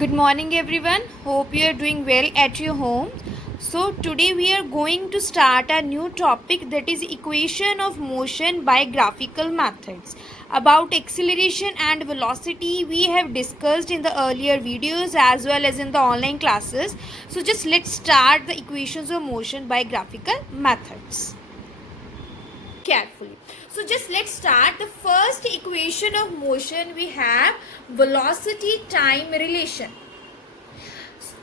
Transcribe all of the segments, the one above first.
Good morning, everyone. Hope you are doing well at your home. So, today we are going to start a new topic, that is equation of motion by graphical methods. About acceleration and velocity, we have discussed in the earlier videos as well as in the online classes. So, just let's start the equations of motion by graphical methods carefully. So just let's start. The first equation of motion we have velocity time relation.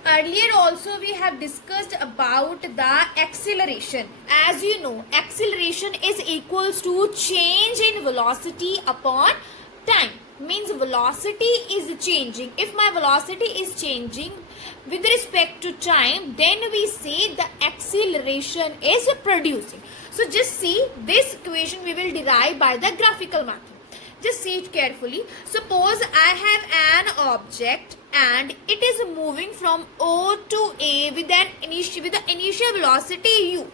Earlier also we have discussed about the acceleration. As you know, acceleration is equals to change in velocity upon time. Means velocity is changing. If my velocity is changing with respect to time, then we say the acceleration is producing. So just see, this equation we will derive by the graphical method. Just see it carefully. Suppose I have an object and it is moving from O to A with the initial velocity u.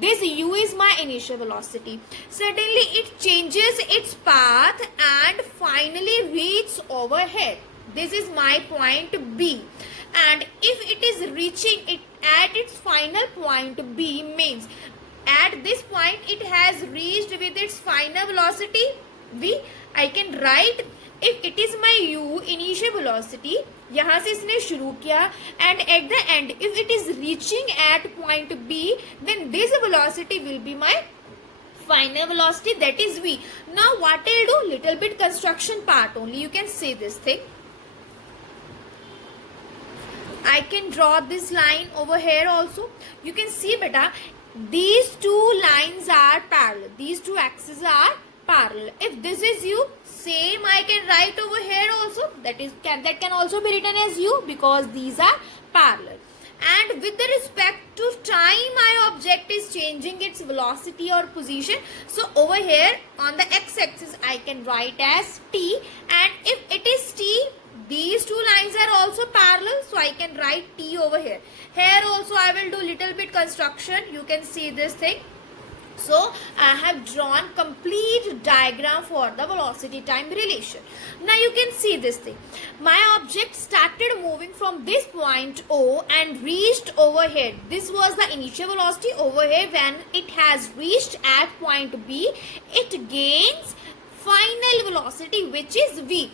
This u is my initial velocity. Suddenly it changes its path and finally reaches over here. This is my point B. And if it is reaching it at its final point B, means at this point it has reached with its final velocity v. I can write, if it is my u initial velocity, यहाँ से इसने शुरू किया, and at the end if it is reaching at point B, then this velocity will be my final velocity, that is v. Now what I'll do, little bit construction part only, you can see this thing. I can draw this line over here also. You can see beta, these two lines are parallel, these two axes are parallel. If this is u, same I can write over here also, that can also be written as u because these are parallel. And with the respect to time, my object is changing its velocity or position. So over here on the x-axis I can write as t, and if it is t, these two lines are also parallel, so I can write t over here. Here also I will do little bit construction, you can see this thing. So I have drawn complete diagram for the velocity time relation. Now you can see this thing. My object started moving from this point O and reached over here. This was the initial velocity. Over here, when it has reached at point B, it gains final velocity, which is v.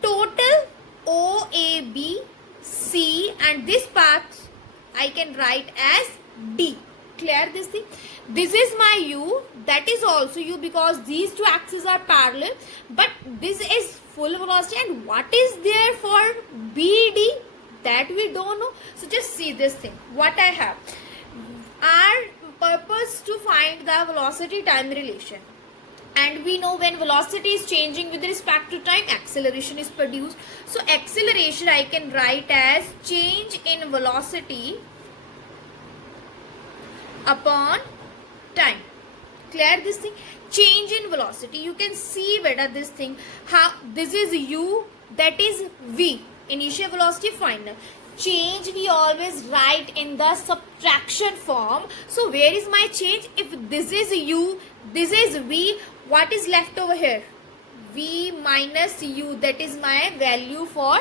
Total OAB, C, and this part I can write as D. Clear this thing? This is my u, that is also u because these two axes are parallel, but this is full velocity, and what is there for BD, that we don't know. So just see this thing, what I have. Our purpose to find the velocity time relation, and we know when velocity is changing with respect to time, acceleration is produced. So acceleration I can write as change in velocity upon time. Clear this thing? Change in velocity. You can see better this thing. How this is u, that is v, initial velocity, final. Change we always write in the subtraction form. So where is my change? If this is u, this is v, what is left over here? V minus u, that is my value for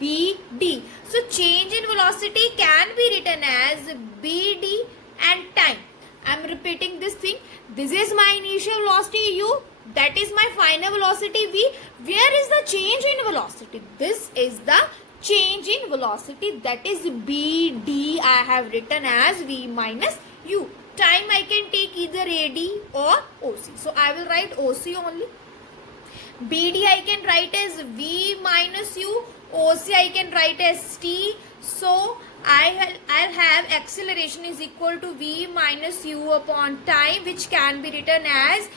BD. So change in velocity can be written as BD and time. I am repeating this thing. This is my initial velocity u, that is my final velocity v. Where is the change in velocity? This is the change in velocity, that is BD. I have written as v minus u. Time I can take either AD or OC. So I will write OC only. BD I can write as v minus u. OC I can write as t. So I'll have acceleration is equal to v minus u upon time, which can be written as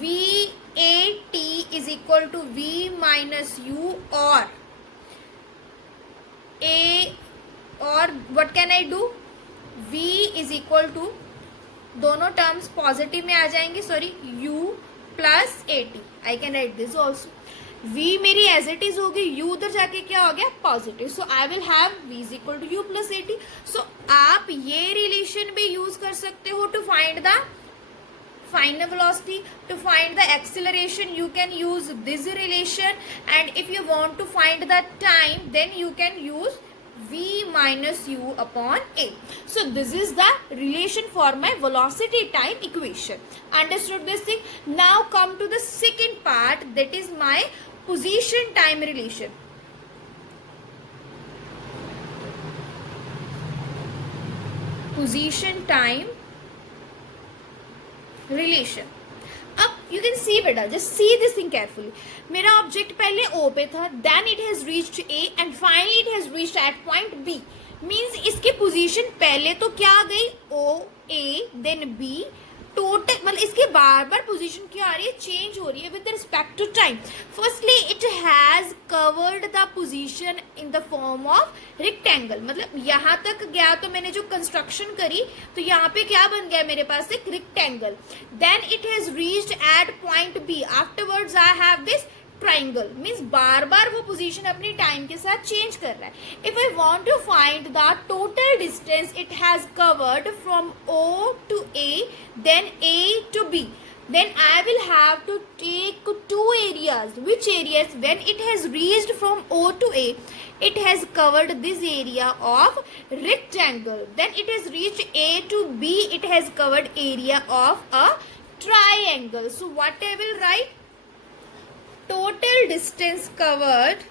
VAT is equal to v minus u, or what can I do? V is equal to, दोनों terms positive में आ जाएंगे, sorry, u plus AT. I can write this also. v मेरी as it is होगी, u उधर जाके क्या हो गया, positive. So I will have v is equal to u plus AT. So आप ये रिलेशन भी यूज कर सकते हो to find the find the velocity. To find the acceleration, you can use this relation, and if you want to find the time, then you can use v minus u upon a. So this is the relation for my velocity time equation. Understood this thing? Now come to the second part, that is my position time relation. Position time relation. अब you can see बेटा, just see this thing carefully. मेरा object पहले O पे था, then it has reached A and finally it has reached at point B. Means इसकी position पहले तो क्या आ गई, O A then B. Total मतलब इसकी बार बार पोजीशन क्या आ रही है, चेंज हो रही है with respect to time. Firstly it has covered the position in the form of rectangle. मतलब यहाँ तक गया तो मैंने जो कंस्ट्रक्शन करी तो यहाँ पे क्या बन गया मेरे पास, एक rectangle. Then it has reached at point B. Afterwards I have this triangle. Means बार बार वो पोजीशन अपनी टाइम के साथ चेंज कर रहा है. If I want to find the total distance it has covered from O to A then A to B, then I will have to take two areas. Which areas? When it has reached from O to A, it has covered this area of rectangle. Then it has reached A to B, it has covered area of a triangle. So what I will write? Total distance covered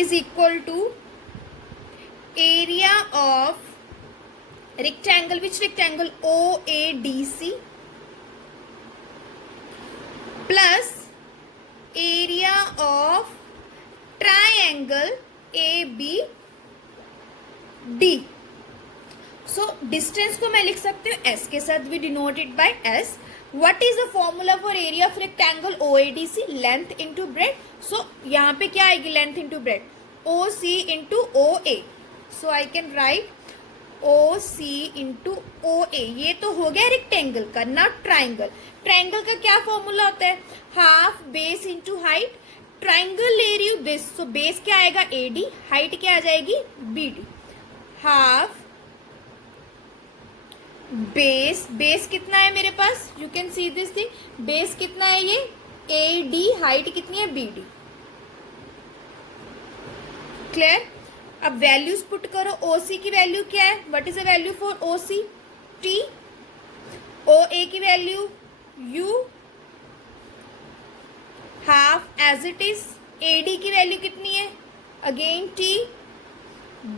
is equal to area of rectangle. Which rectangle? OADC plus area of triangle ABD. So distance को मैं लिख सकती हूँ s के साथ, भी denoted by s. What is the formula for area of rectangle OADC? Length into breadth. So यहाँ पे क्या आएगी, length into breadth, OC into OA. So I can write OC into OA. ये तो हो गया रेक्टेंगल का, नॉट ट्राइंगल. ट्राइंगल का क्या फॉर्मूला होता है, half base into height. Triangle ले रही हूँ दिस, सो बेस क्या आएगा AD, हाइट क्या आ जाएगी BD. हाफ बेस कितना है मेरे पास, you can see this thing. Base कितना है ये AD, हाइट कितनी है BD. क्लियर? अब वैल्यूज पुट करो. OC की वैल्यू क्या है, what is the value for OC? T. OA की value U, half as it is. AD की वैल्यू कितनी है, अगेन T.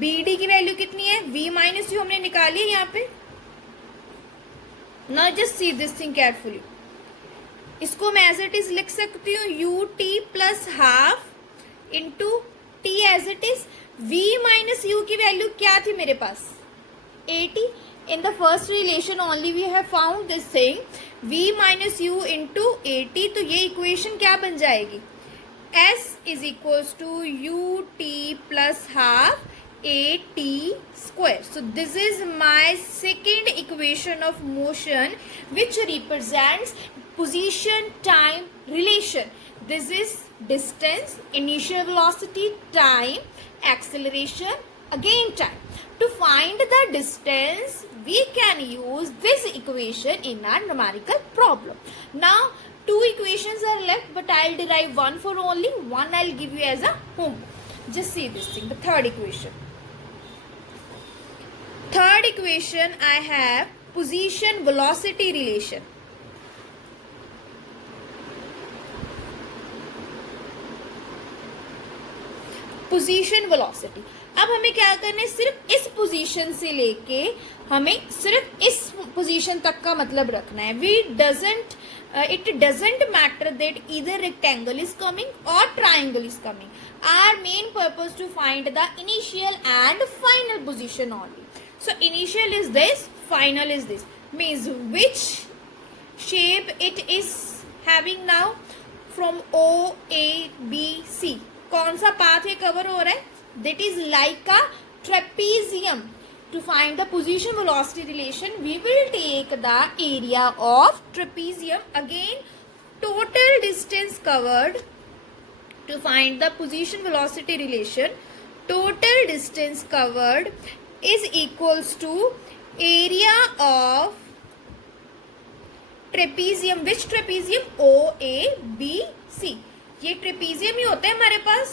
BD की वैल्यू कितनी है, V माइनस यू हमने निकाली है यहाँ पे. Now just see this thing carefully. इसको मैं एज इट इज लिख सकती हूँ UT plus half into T as it is. V minus u की वैल्यू क्या थी मेरे पास, 80. In the first relation only we have found this thing, V minus u into 80. तो ये इक्वेशन क्या बन जाएगी, S is equals to UT plus half AT square. So this is my second equation of motion which represents position time relation. This is distance, initial velocity, time, acceleration, again time. To find the distance we can use this equation in our numerical problem. Now two equations are left, but I'll derive one for only one. I'll give you as a homework. Just see this thing, the third equation. Third equation I have position velocity relation. Position velocity. अब हमें क्या करना है, सिर्फ इस position से लेके हमें सिर्फ इस पोजीशन तक का मतलब रखना है. It doesn't matter that either rectangle is coming or triangle is coming. Our main purpose to find the initial and final position only. So initial is this, final is this. Means which shape it is having now from O, A, B, C. कौन सा path है cover हो रहा है, that is like a trapezium. To find the position velocity relation we will take the area of trapezium. Again total distance covered. To find the position velocity relation, total distance covered is equals to area of trapezium. Which trapezium? O A B C. ये trapezium ही होता है हमारे पास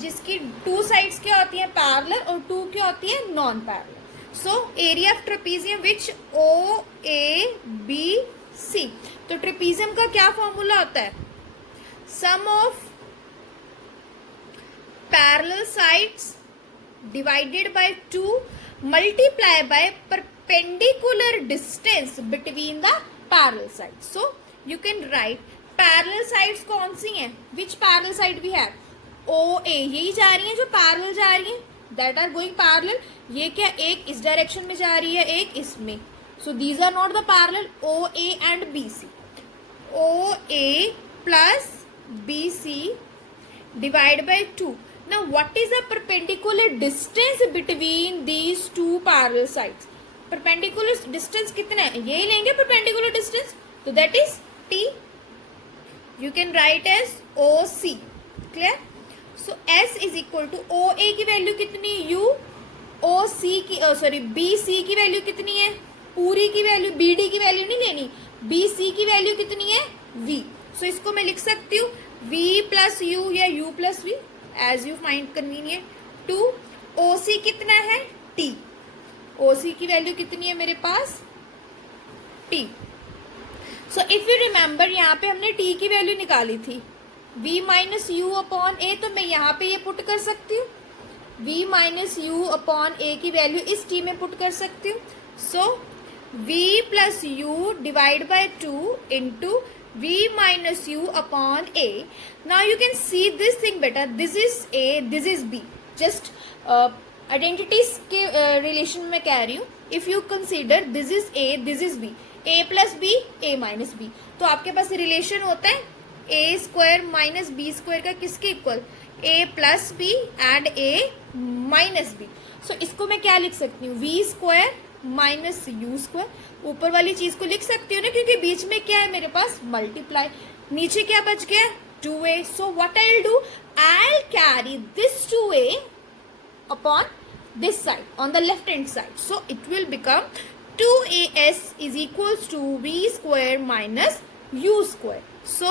जिसकी two sides क्या होती हैं? Parallel, और to क्या होती है? Non parallel. So area of trapezium which O A B C. तो ट्रेपीजियम का क्या फॉर्मूला होता है? Sum of parallel sides divided by 2 multiply by perpendicular distance between the parallel sides. So you can write parallel sides कौन सी हैं? Which parallel side we have? OA. यही जा रही हैं जो parallel जा रही हैं, that are going parallel. ये क्या? एक इस डायरेक्शन में जा रही है, एक इसमें. So these are not the parallel. OA and BC. OA plus BC divided by 2. Now what is the perpendicular distance between these two parallel sides? Perpendicular distance कितना है? यही लेंगे परपेंडिकुलर डिस्टेंस, तो that is T. You can write as O C. Clear? So S is equal to O A की value कितनी? You. ओ सी की sorry B C की value कितनी है? पूरी की वैल्यू. बी डी की वैल्यू नहीं लेनी. बी सी की वैल्यू कितनी है? वी. सो इसको मैं लिख सकती हूँ वी प्लस यू या U plus V as you find convenient. Two O C कितना है? टी. OC की वैल्यू कितनी है मेरे पास? T. So if you remember यहाँ पे हमने T की वैल्यू निकाली थी V minus you upon A, तो मैं यहाँ पे ये पुट कर सकती हूँ. V minus you upon A की वैल्यू इस T में पुट कर सकती हूँ. So V plus u divide by 2 into V minus you upon A. Now you can see this thing better. This is A, this is B. Just identities के relation में कह रही हूँ. If you consider this is A, this is B, A plus B, A minus B, तो आपके पास relation होता है A square minus B square का किसके इक्वल? A plus B and A minus B. So इसको मैं क्या लिख सकती हूँ? V square minus U square. ऊपर वाली चीज को लिख सकती हूँ ना, क्योंकि बीच में क्या है मेरे पास? मल्टीप्लाई. नीचे क्या बच गया? 2a. So what I will do? I will carry this 2a upon this side, on the left hand side. So it will become 2as is equals to v square minus u square. So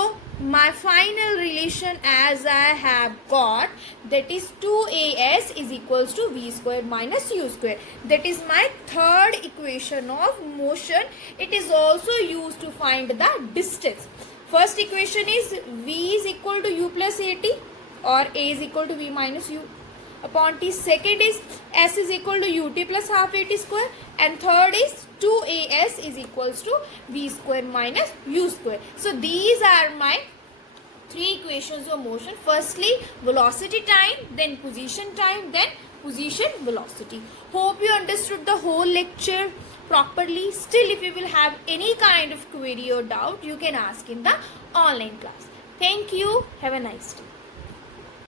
my final relation as I have got, that is 2as is equals to v square minus u square. That is my third equation of motion. It is also used to find the distance. First equation is v is equal to u plus at or a is equal to v minus u upon t. Second is s is equal to ut plus half at square, and third is 2as is equals to v square minus u square. So these are my three equations of motion. Firstly velocity time, then position time, then position velocity. Hope you understood the whole lecture properly. Still, if you will have any kind of query or doubt, you can ask in the online class. Thank you. Have a nice day.